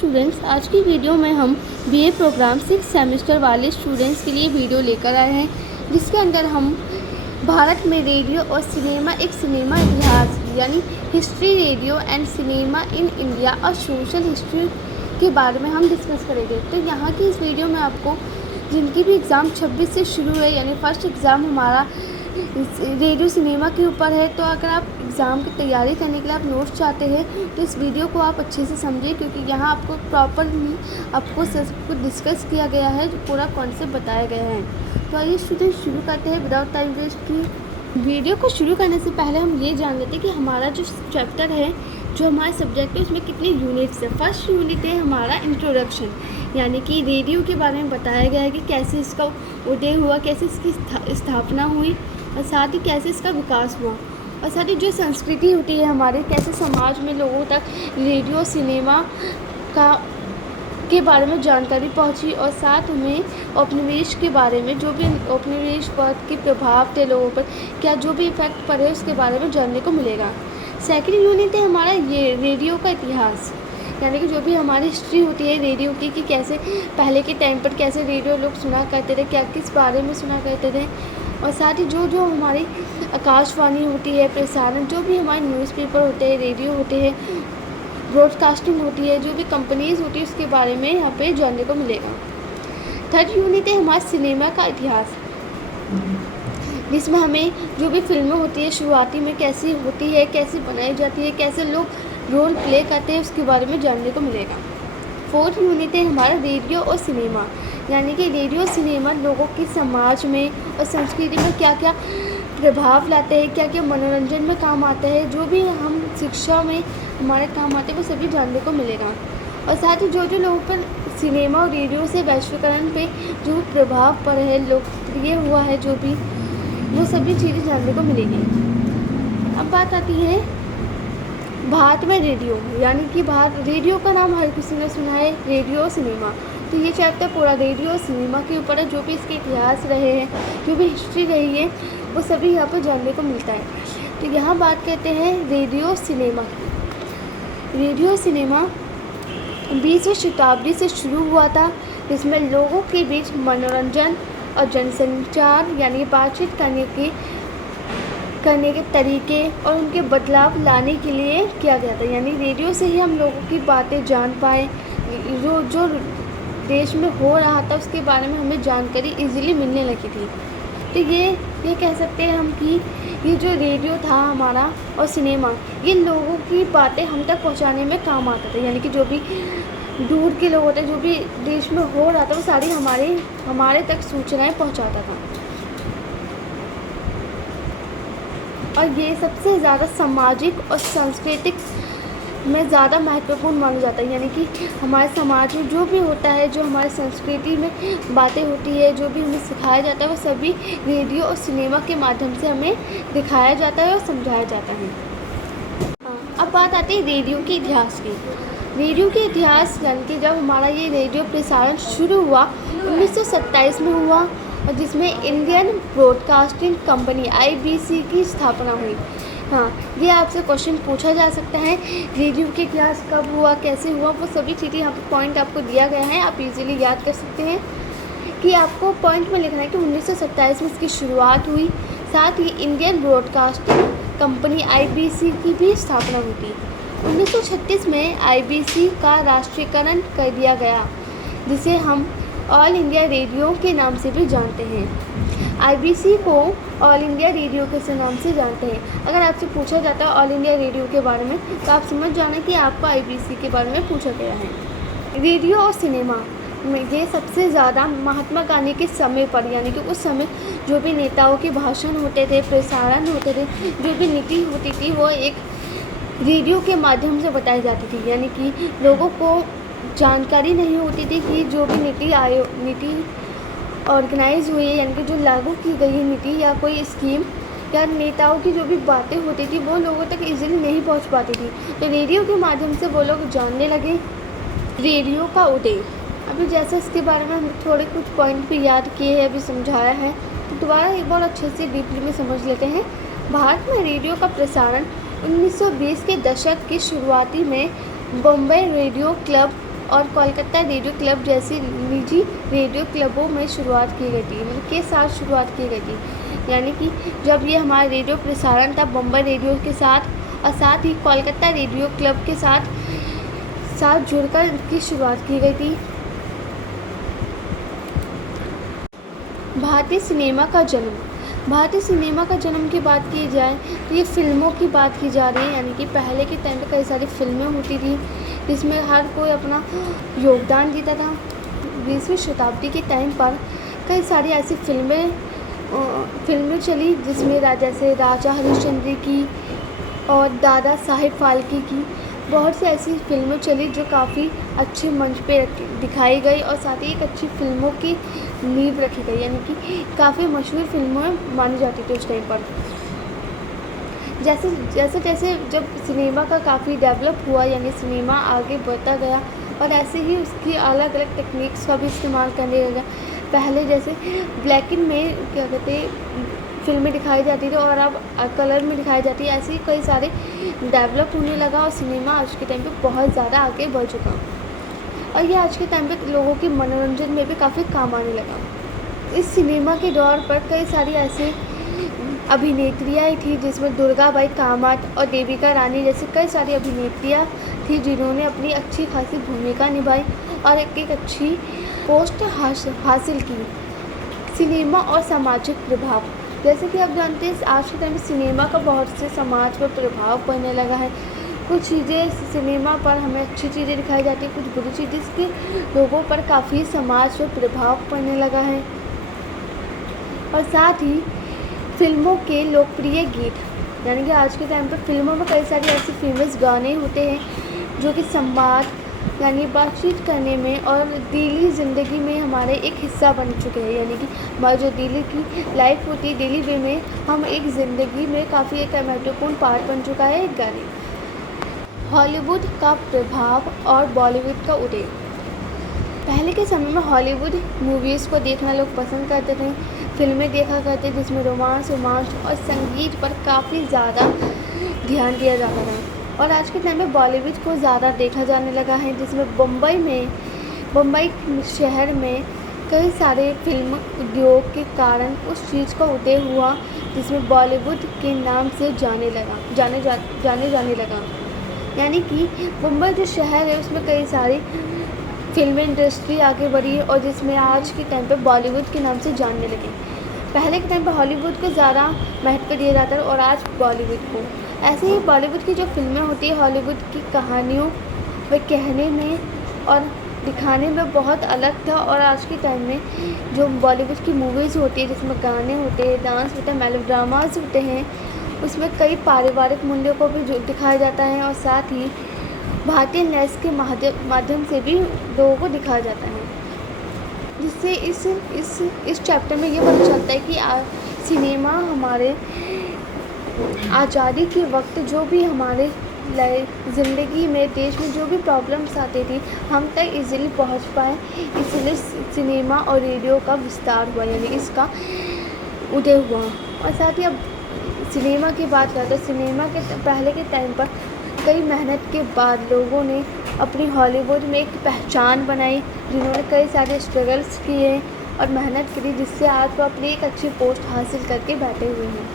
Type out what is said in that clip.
Students, आज की video में हम बीए प्रोग्राम 6 सेमेस्टर वाले स्टूडेंट्स के लिए वीडियो लेकर आए हैं, जिसके अंदर हम भारत में रेडियो और सिनेमा एक सिनेमा इतिहास यानी history radio and cinema in India और सोशल हिस्ट्री के बारे में हम डिस्कस करेंगे। तो यहाँ की इस वीडियो में आपको जिनकी भी एग्ज़ाम 26 से शुरू है, यानी फर्स्ट एग्ज़ाम हमारा रेडियो सिनेमा के ऊपर है, तो अगर आप एग्ज़ाम की तैयारी करने के लिए आप नोट्स चाहते हैं तो इस वीडियो को आप अच्छे से समझिए, क्योंकि यहाँ आपको प्रॉपरली आपको सब कुछ डिस्कस किया गया है, जो पूरा कॉन्सेप्ट बताया गया है। तो आइए स्टूडेंट शुरू करते हैं विदाउट टाइम वेस्ट की। वीडियो को शुरू करने से पहले हम ये जान लेते हैं कि हमारा जो चैप्टर है, जो हमारा सब्जेक्ट है, उसमें कितने यूनिट्स है। फर्स्ट यूनिट है हमारा इंट्रोडक्शन, यानी कि रेडियो के बारे में बताया गया है कि कैसे इसका उदय हुआ, कैसे इसकी स्थापना हुई और साथ ही कैसे इसका विकास हुआ, और साथ ही जो संस्कृति होती है हमारे, कैसे समाज में लोगों तक रेडियो सिनेमा के बारे में जानकारी पहुंची, और साथ में औपनिवेश के बारे में, जो भी औपनिवेशवाद के प्रभाव थे लोगों पर, क्या जो भी इफेक्ट पड़े उसके बारे में जानने को मिलेगा। सेकंड यूनिट है हमारा ये रेडियो का इतिहास, यानी कि जो भी हमारी हिस्ट्री होती है रेडियो की, कि कैसे पहले के टाइम पर कैसे रेडियो लोग सुना करते थे, क्या किस बारे में सुना करते थे, और साथ ही जो जो हमारी आकाशवाणी होती है, प्रसारण, जो भी हमारे न्यूज़पेपर होते हैं, रेडियो होते हैं, ब्रॉडकास्टिंग होती है, जो भी कंपनीज़ होती है, उसके बारे में यहाँ पे जानने को मिलेगा। थर्ड यूनिट है हमारा सिनेमा का इतिहास, जिसमें हमें जो भी फिल्में होती है शुरुआती में कैसी होती है, कैसे बनाई जाती है, कैसे लोग रोल प्ले करते हैं, उसके बारे में जानने को मिलेगा। फोर्थ यूनिट है हमारा रेडियो और सिनेमा, यानी कि रेडियो सिनेमा लोगों की समाज में और संस्कृति में क्या क्या प्रभाव लाते हैं, क्या क्या मनोरंजन में काम आता है, जो भी हम शिक्षा में हमारे काम आते हैं, वो सभी जानने को मिलेगा। और साथ ही जो जो लोगों पर सिनेमा और रेडियो से वैश्वीकरण पे जो प्रभाव पड़ा है, लोकप्रिय हुआ है, जो भी वो सभी चीज़ें जानने को मिलेगी। अब बात आती है भारत में रेडियो, यानी कि भारत रेडियो का नाम हर किसी ने सुना है, रेडियो सिनेमा। तो ये चैप्टर पूरा रेडियो और सिनेमा के ऊपर है, जो भी इसके इतिहास रहे हैं, जो भी हिस्ट्री रही है, वो सभी यहाँ पर जानने को मिलता है। तो यहाँ बात करते हैं रेडियो सिनेमा की। रेडियो सिनेमा 20वीं शताब्दी से शुरू हुआ था, जिसमें लोगों के बीच मनोरंजन और जनसंचार यानी बातचीत करने के तरीके और उनके बदलाव लाने के लिए किया गया था। यानी रेडियो से ही हम लोगों की बातें जान पाए, जो देश में हो रहा था उसके बारे में हमें जानकारी इजीली मिलने लगी थी। तो ये कह सकते हैं हम कि ये जो रेडियो था हमारा और सिनेमा, ये लोगों की बातें हम तक पहुंचाने में काम आता था, यानी कि जो भी दूर के लोग होते, जो भी देश में हो रहा था, वो सारी हमारे तक सूचनाएं पहुंचाता था। और ये सबसे ज़्यादा सामाजिक और सांस्कृतिक में ज़्यादा महत्वपूर्ण माना जाता है, यानी कि हमारे समाज में जो भी होता है, जो हमारी संस्कृति में बातें होती है, जो भी हमें सिखाया जाता है, वो सभी रेडियो और सिनेमा के माध्यम से हमें दिखाया जाता है और समझाया जाता है। अब बात आती है रेडियो के इतिहास की। रेडियो के इतिहास यानी कि जब हमारा ये रेडियो प्रसारण शुरू हुआ 1927 में हुआ, और जिसमें इंडियन ब्रॉडकास्टिंग कंपनी IBC की स्थापना हुई। हाँ, ये आपसे क्वेश्चन पूछा जा सकता है, रेडियो के इतिहास कब हुआ, कैसे हुआ, वो सभी चीज़ें यहाँ पर पॉइंट आपको दिया गया है, आप इजीली याद कर सकते हैं कि आपको पॉइंट में लिखना है कि 1927 में इसकी शुरुआत हुई, साथ ही इंडियन ब्रॉडकास्टिंग कंपनी IBC की भी स्थापना हुई थी। 1936 में IBC का राष्ट्रीयकरण कर दिया गया, जिसे हम ऑल इंडिया रेडियो के नाम से भी जानते हैं। IBC को ऑल इंडिया रेडियो के नाम से जानते हैं। अगर आपसे पूछा जाता है ऑल इंडिया रेडियो के बारे में, तो आप समझ जाना कि आपको IBC के बारे में पूछा गया है। रेडियो और सिनेमा में ये सबसे ज़्यादा महात्मा गांधी के समय पर, यानी कि उस समय जो भी नेताओं के भाषण होते थे, प्रसारण होते थे, जो भी नीति होती थी, वो एक रेडियो के माध्यम से बताई जाती थी। यानी कि लोगों को जानकारी नहीं होती थी कि जो भी नीति ऑर्गेनाइज हुई है, यानी कि जो लागू की गई है नीति या कोई स्कीम या नेताओं की जो भी बातें होती थी, वो लोगों तक इजीली नहीं पहुंच पाती थी। तो रेडियो के माध्यम से वो लोग जानने लगे। रेडियो का उदय, अभी जैसे इसके बारे में हम थोड़े कुछ पॉइंट भी याद किए हैं, अभी समझाया है, तो दोबारा एक बार अच्छे से डीपली में समझ लेते हैं। भारत में रेडियो का प्रसारण 1920 के दशक की शुरुआती में बॉम्बे रेडियो क्लब और कोलकाता रेडियो क्लब जैसे निजी रेडियो क्लबों में शुरुआत की गई थी, मतलब के साथ शुरुआत की गई थी। यानी कि जब ये हमारा रेडियो प्रसारण था बम्बई रेडियो के साथ और साथ ही कोलकाता रेडियो क्लब के साथ जुड़कर इनकी शुरुआत की गई थी। भारतीय सिनेमा का जन्म। भारतीय सिनेमा का जन्म की बात की जाए तो ये फिल्मों की बात की जा रही है। यानी कि पहले के टाइम पे कई सारी फिल्में होती थी जिसमें हर कोई अपना योगदान देता था। 20वीं शताब्दी के टाइम पर कई सारी ऐसी फिल्में चली जिसमें जैसे राजा हरिश्चंद्र की और दादा साहेब फाल्के की बहुत सी ऐसी फिल्में चली जो काफ़ी अच्छे मंच पे दिखाई गई और साथ ही एक अच्छी फिल्मों की नींव रखी गई। यानी कि काफ़ी मशहूर फिल्में मानी जाती थी उस टाइम पर। जैसे जैसे जब सिनेमा का काफ़ी डेवलप हुआ, यानी सिनेमा आगे बढ़ता गया और ऐसे ही उसकी अलग अलग टेक्निक्स का भी इस्तेमाल करने लगा। पहले जैसे ब्लैक एंड में क्या कहते फिल्में दिखाई जाती थी और अब कलर में दिखाई जाती है। ऐसे ही कई सारे डेवलप होने लगा और सिनेमा आज के टाइम पे बहुत ज़्यादा आगे बढ़ चुका और ये आज के टाइम पे लोगों के मनोरंजन में भी काफ़ी काम आने लगा। इस सिनेमा के दौर पर कई सारी ऐसे अभिनेत्रियाँ थी जिसमें दुर्गाबाई कामत और देविका रानी जैसी कई सारी अभिनेत्रियाँ थी जिन्होंने अपनी अच्छी खासी भूमिका निभाई और एक अच्छी पोस्ट हासिल की। सिनेमा और सामाजिक प्रभाव। जैसे कि आप जानते हैं आज के टाइम में सिनेमा का बहुत से समाज पर प्रभाव पड़ने लगा है। कुछ चीज़ें सिनेमा पर हमें अच्छी चीज़ें दिखाई जाती हैं, कुछ बुरी चीज़ें जिसके लोगों पर काफ़ी समाज पर प्रभाव पड़ने लगा है। और साथ ही फिल्मों के लोकप्रिय गीत, यानी कि आज के टाइम पर फिल्मों में कई सारे ऐसे फेमस गाने होते हैं जो कि संवाद यानी बातचीत करने में और डेली ज़िंदगी में हमारे एक हिस्सा बन चुके हैं। यानी कि हमारी जो डेली की लाइफ होती है, डेली वे में हम एक ज़िंदगी में काफ़ी एक महत्वपूर्ण पार्ट बन चुका है एक गाने। हॉलीवुड का प्रभाव और बॉलीवुड का उदय। पहले के समय में हॉलीवुड मूवीज़ को देखना लोग पसंद करते थे, फिल्में देखा करते जिसमें रोमांस और संगीत पर काफ़ी ज़्यादा ध्यान दिया जाता था। और आज के टाइम में बॉलीवुड को ज़्यादा देखा जाने लगा है, जिसमें बम्बई शहर में कई सारे फिल्म उद्योग के कारण उस चीज़ का उदय हुआ जिसमें बॉलीवुड के नाम से जाने लगा। यानी कि मुंबई जो शहर है उसमें कई सारी फिल्म इंडस्ट्री आगे बढ़ी और जिसमें आज के टाइम पे बॉलीवुड के नाम से जानने लगे। पहले के टाइम पे हॉलीवुड को ज़्यादा महत्व दिया जाता है और आज बॉलीवुड को। ऐसे ही बॉलीवुड की जो फिल्में होती है हॉलीवुड की कहानियों व कहने में और दिखाने में बहुत अलग था। और आज के टाइम में जो बॉलीवुड की मूवीज़ होती है जिसमें गाने होते हैं, डांस होता है, मेलोड्रामास होते हैं, उसमें कई पारिवारिक मूल्यों को भी दिखाया जाता है और साथ ही भारतीय लेंस के माध्यम से भी लोगों को दिखाया जाता है। जिससे इस चैप्टर में ये पता चलता है कि सिनेमा हमारे आज़ादी के वक्त जो भी हमारे ज़िंदगी में देश में जो भी प्रॉब्लम्स आती थी हम तक इजीली पहुंच पाए, इसलिए सिनेमा और रेडियो का विस्तार हुआ, यानी इसका उदय हुआ। और साथ ही अब सिनेमा की बात करते हैं, सिनेमा के पहले के टाइम पर कई मेहनत के बाद लोगों ने अपनी हॉलीवुड में एक पहचान बनाई, जिन्होंने कई सारे स्ट्रगल्स किए और मेहनत करी, जिससे आज वो अपनी एक अच्छी पोस्ट हासिल करके बैठे हुए हैं।